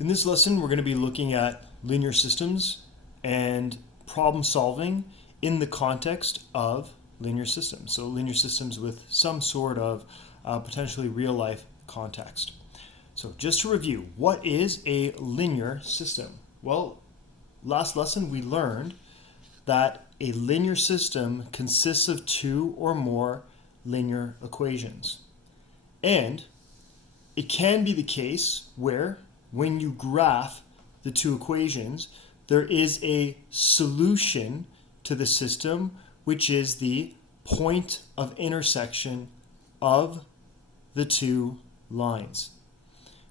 In this lesson, we're going to be looking at linear systems and problem solving in the context of linear systems. So linear systems with some sort of potentially real life context. So just to review, what is a linear system? Well, last lesson we learned that a linear system consists of two or more linear equations. And it can be the case where when you graph the two equations, there is a solution to the system, which is the point of intersection of the two lines.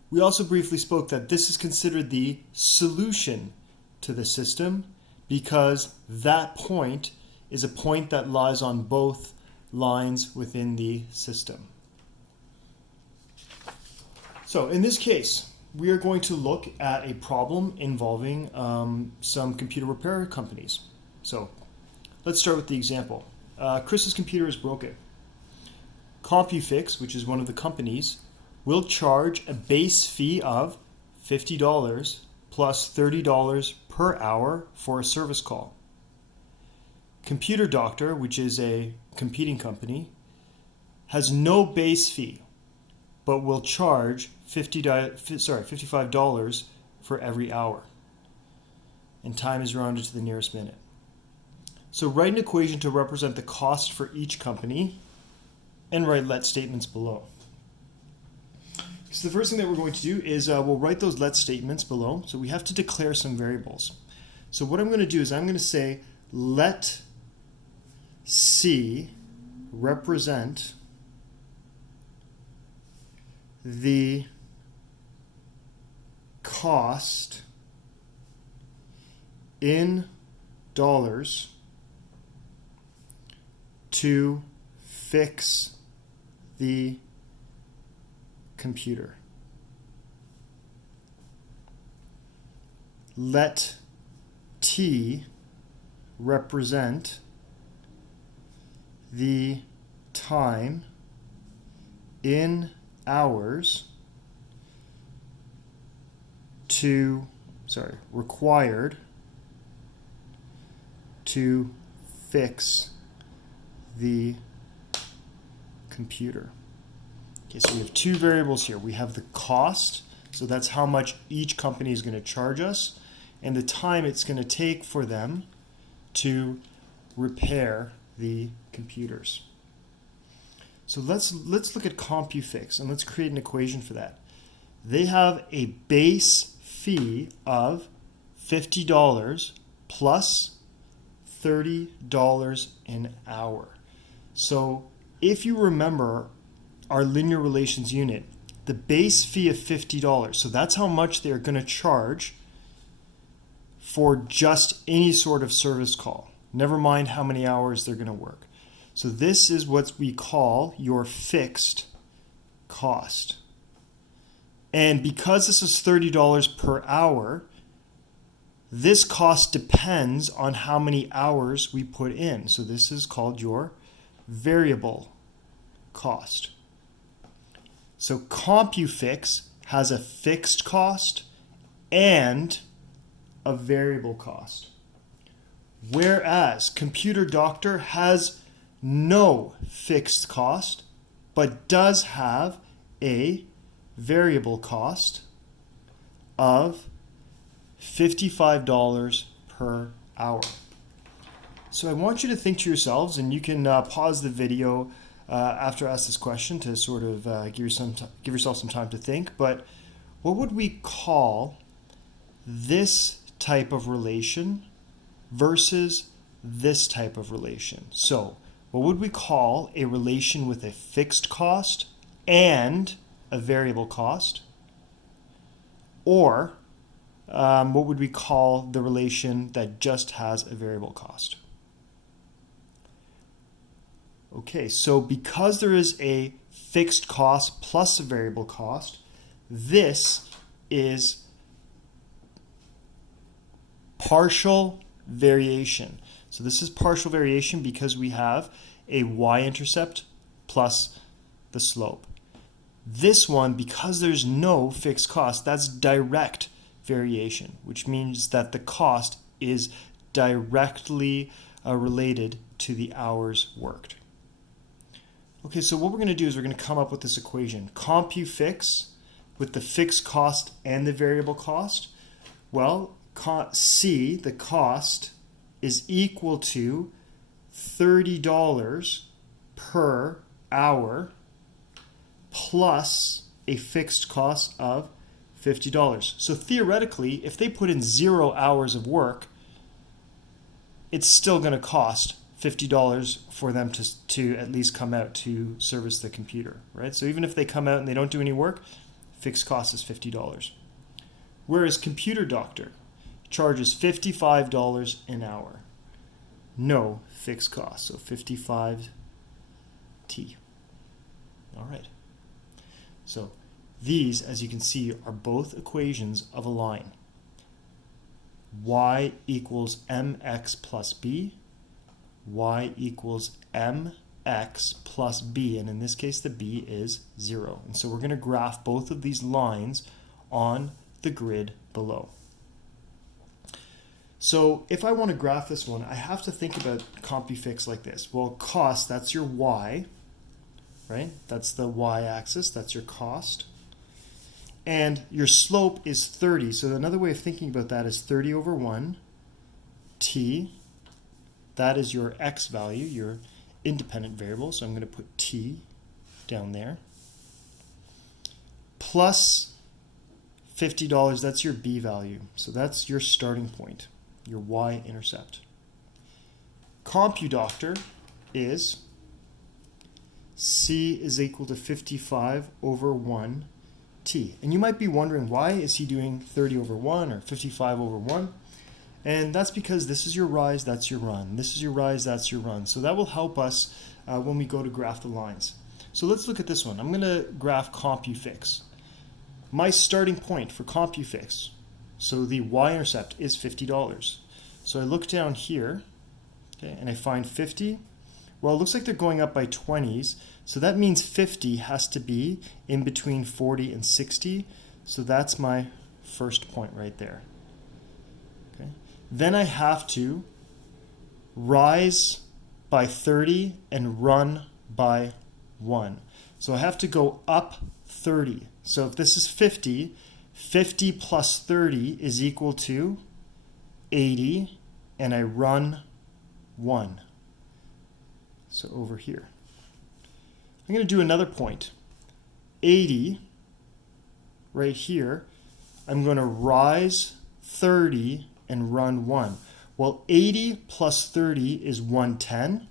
We also briefly spoke that this is considered the solution to the system because that point is a point that lies on both lines within the system. So in this case, we are going to look at a problem involving some computer repair companies. So let's start with the example. Chris's computer is broken. CompuFix, which is one of the companies, will charge a base fee of $50 plus $30 per hour for a service call. Computer Doctor, which is a competing company, has no base fee, but will charge $55 for every hour. And time is rounded to the nearest minute. So write an equation to represent the cost for each company and write let statements below. So the first thing that we're going to do is we'll write those let statements below. So we have to declare some variables. So what I'm going to do is I'm going to say let C represent the cost in dollars to fix the computer. Let T represent the time in hours required to fix the computer. Okay, so we have two variables here. We have the cost, so that's how much each company is going to charge us, and the time it's going to take for them to repair the computers. So let's look at CompuFix and let's create an equation for that. They have a base fee of $50 plus $30 an hour. So if you remember our linear relations unit, the base fee of $50, so that's how much they're going to charge for just any sort of service call. Never mind how many hours they're going to work. So this is what we call your fixed cost. And because this is $30 per hour, this cost depends on how many hours we put in. So this is called your variable cost. So CompuFix has a fixed cost and a variable cost. Whereas Computer Doctor has no fixed cost, but does have a variable cost of $55 per hour. So I want you to think to yourselves, and you can pause the video after I ask this question to sort of give yourself some time to think, but what would we call this type of relation versus this type of relation? So what would we call a relation with a fixed cost and a variable cost? Or what would we call the relation that just has a variable cost? Okay, so because there is a fixed cost plus a variable cost, this is partial variation. So this is partial variation because we have a y-intercept plus the slope. This one, because there's no fixed cost, that's direct variation, which means that the cost is directly related to the hours worked. Okay, so what we're going to do is we're going to come up with this equation. CompuFix with the fixed cost and the variable cost. Well, C, the cost, is equal to $30 per hour plus a fixed cost of $50. So theoretically, if they put in 0 hours of work, it's still going to cost $50 for them to at least come out to service the computer, right? So even if they come out and they don't do any work, fixed cost is $50. Whereas Computer Doctor charges $55 an hour. No fixed cost, so 55T. All right. So these, as you can see, are both equations of a line. Y equals mx plus b. Y equals mx plus b. And in this case, the b is 0. And so we're going to graph both of these lines on the grid below. So if I want to graph this one, I have to think about CompuFix like this. Well, cost, that's your y, right? That's the y-axis, that's your cost. And your slope is 30. So another way of thinking about that is 30 over 1, t. That is your x value, your independent variable. So I'm going to put t down there. Plus $50, that's your b value. So that's your starting point, your y-intercept. CompuDoctor is C is equal to 55 over 1 t. And you might be wondering, why is he doing 30 over 1 or 55 over 1? And that's because this is your rise, that's your run. This is your rise, that's your run. So that will help us when we go to graph the lines. So let's look at this one. I'm going to graph CompuFix. My starting point for CompuFix, so the y-intercept is $50. So I look down here, okay, and I find 50. Well, it looks like they're going up by 20s, so that means 50 has to be in between 40 and 60. So that's my first point right there. Okay. Then I have to rise by 30 and run by 1. So I have to go up 30. So if this is 50, 50 plus 30 is equal to 80, and I run 1. So over here. I'm going to do another point. 80, right here, I'm going to rise 30 and run 1. Well, 80 plus 30 is 110.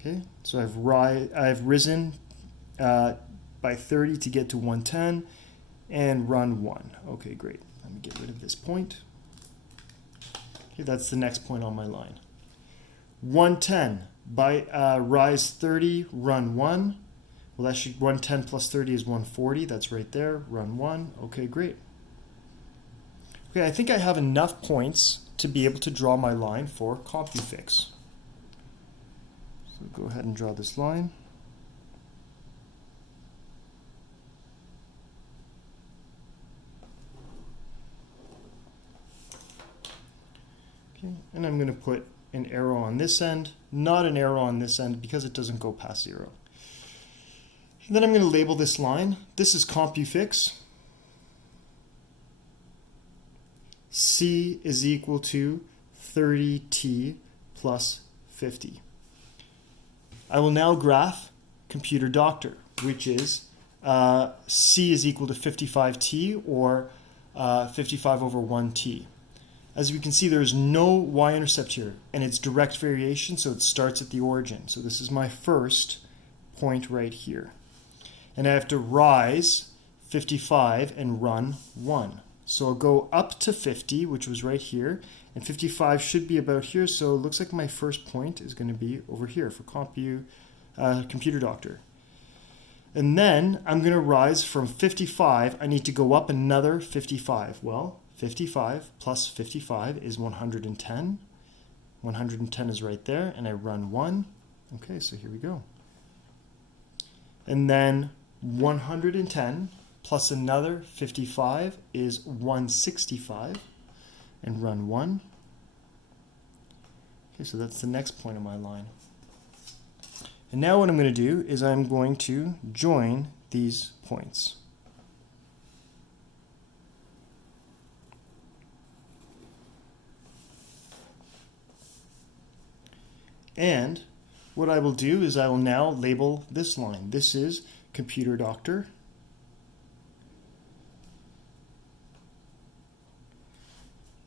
Okay, so I've risen by 30 to get to 110 and run 1. Okay, great. Let me get rid of this point. Okay, that's the next point on my line. 110 by rise 30, run 1. Well, that should 110 plus 30 is 140. That's right there. Run 1. Okay, great. Okay, I think I have enough points to be able to draw my line for CompuFix. So go ahead and draw this line. Okay, and I'm going to put an arrow on this end, not an arrow on this end because it doesn't go past 0. And then I'm going to label this line. This is CompuFix. C is equal to 30t plus 50. I will now graph Computer Doctor, which is C is equal to 55t or 55 over 1t. As we can see, there is no y-intercept here, and it's direct variation, so it starts at the origin. So this is my first point right here. And I have to rise 55 and run 1. So I'll go up to 50, which was right here, and 55 should be about here, so it looks like my first point is going to be over here for Computer Doctor. And then I'm going to rise from 55. I need to go up another 55. Well, 55 plus 55 is 110. 110 is right there, and I run 1. Okay, so here we go. And then 110 plus another 55 is 165, and run 1. Okay, so that's the next point on my line. And now what I'm going to do is I'm going to join these points. And what I will do is I will now label this line. This is computer doctor.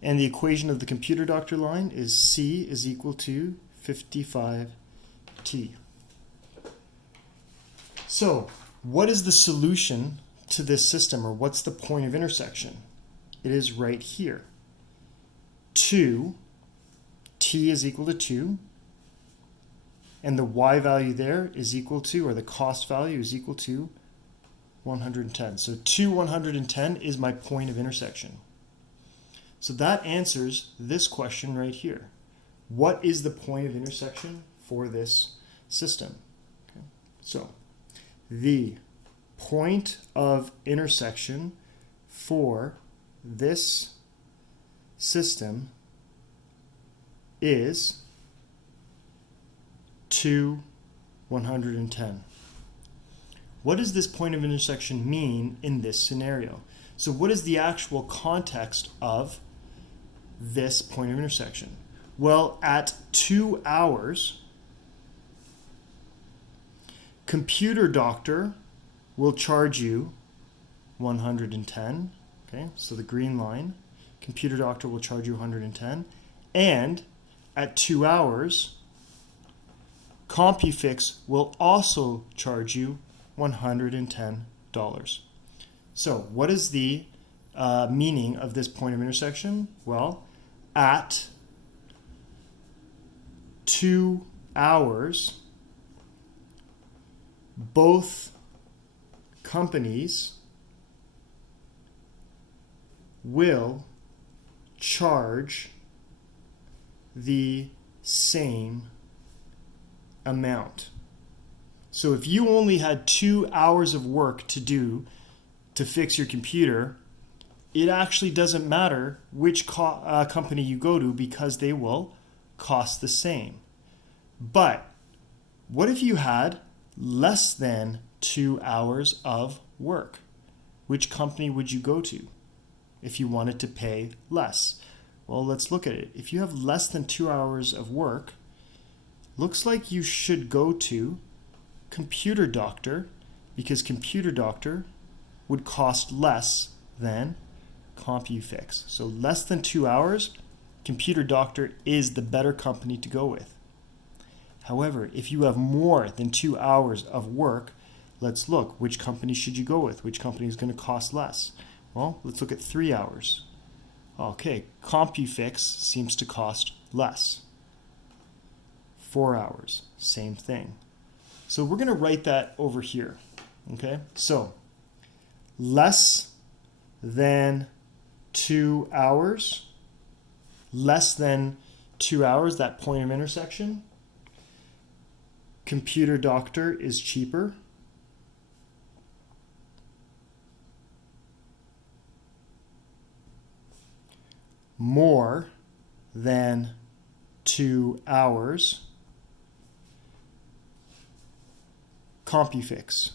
And the equation of the computer doctor line is C is equal to 55T. So, what is the solution to this system, or what's the point of intersection? It is right here. 2, T is equal to 2, and the Y value there is equal to, or the cost value is equal to 110. So 110 is my point of intersection. So that answers this question right here. What is the point of intersection for this system? Okay. So the point of intersection for this system is 110. What does this point of intersection mean in this scenario? So what is the actual context of this point of intersection? Well, at 2 hours, computer doctor will charge you 110. Okay, so the green line, computer doctor will charge you 110. And at 2 hours, CompuFix will also charge you $110. So what is the meaning of this point of intersection? Well, at 2 hours, both companies will charge the same amount. So if you only had 2 hours of work to do to fix your computer, it actually doesn't matter which company you go to, because they will cost the same. But what if you had less than 2 hours of work? Which company would you go to if you wanted to pay less? Well, let's look at it. If you have less than 2 hours of work, looks like you should go to Computer Doctor, because Computer Doctor would cost less than CompuFix. So less than 2 hours, Computer Doctor is the better company to go with. However, if you have more than 2 hours of work, let's look. Which company should you go with? Which company is going to cost less? Well, let's look at 3 hours. Okay, CompuFix seems to cost less. 4 hours, same thing. So we're going to write that over here. Okay, so less than 2 hours, less than 2 hours, that point of intersection. Computer Doctor is cheaper. More than 2 hours. CompuFix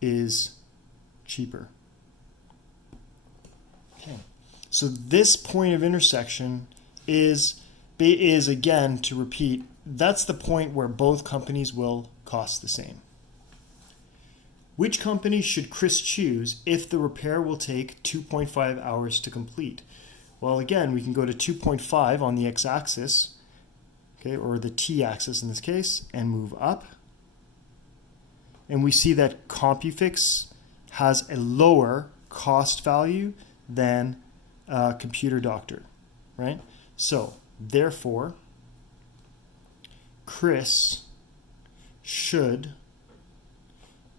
is cheaper. Okay, so this point of intersection is again, to repeat, that's the point where both companies will cost the same. Which company should Chris choose if the repair will take 2.5 hours to complete? Well, again, we can go to 2.5 on the x-axis, okay, or the t-axis in this case, and move up. And we see that CompuFix has a lower cost value than Computer Doctor, right? So, therefore, Chris should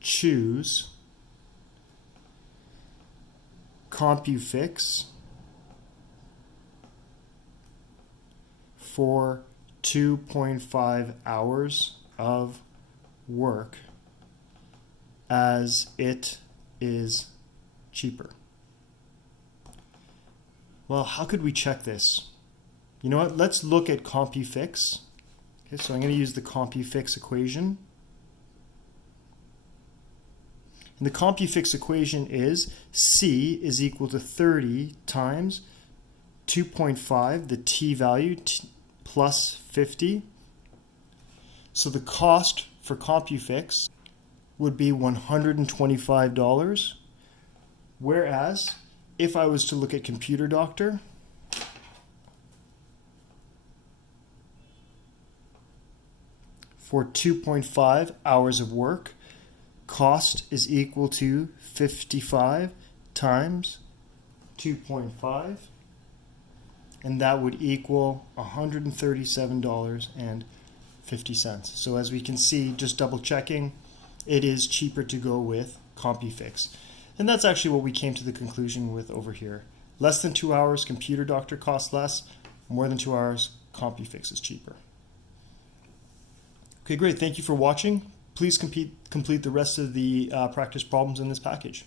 choose CompuFix for 2.5 hours of work as it is cheaper. Well, how could we check this? You know what? Let's look at CompuFix. Okay, so I'm going to use the CompuFix equation. And the CompuFix equation is C is equal to 30 times 2.5, the t value, plus 50. So the cost for CompuFix would be $125. Whereas if I was to look at Computer Doctor, for 2.5 hours of work, cost is equal to 55 times 2.5, and that would equal $137.50. So as we can see, just double checking, it is cheaper to go with CompuFix. And that's actually what we came to the conclusion with over here. Less than 2 hours, Computer Doctor costs less. More than 2 hours, CompuFix is cheaper. Okay, great. Thank you for watching. Please complete the rest of the practice problems in this package.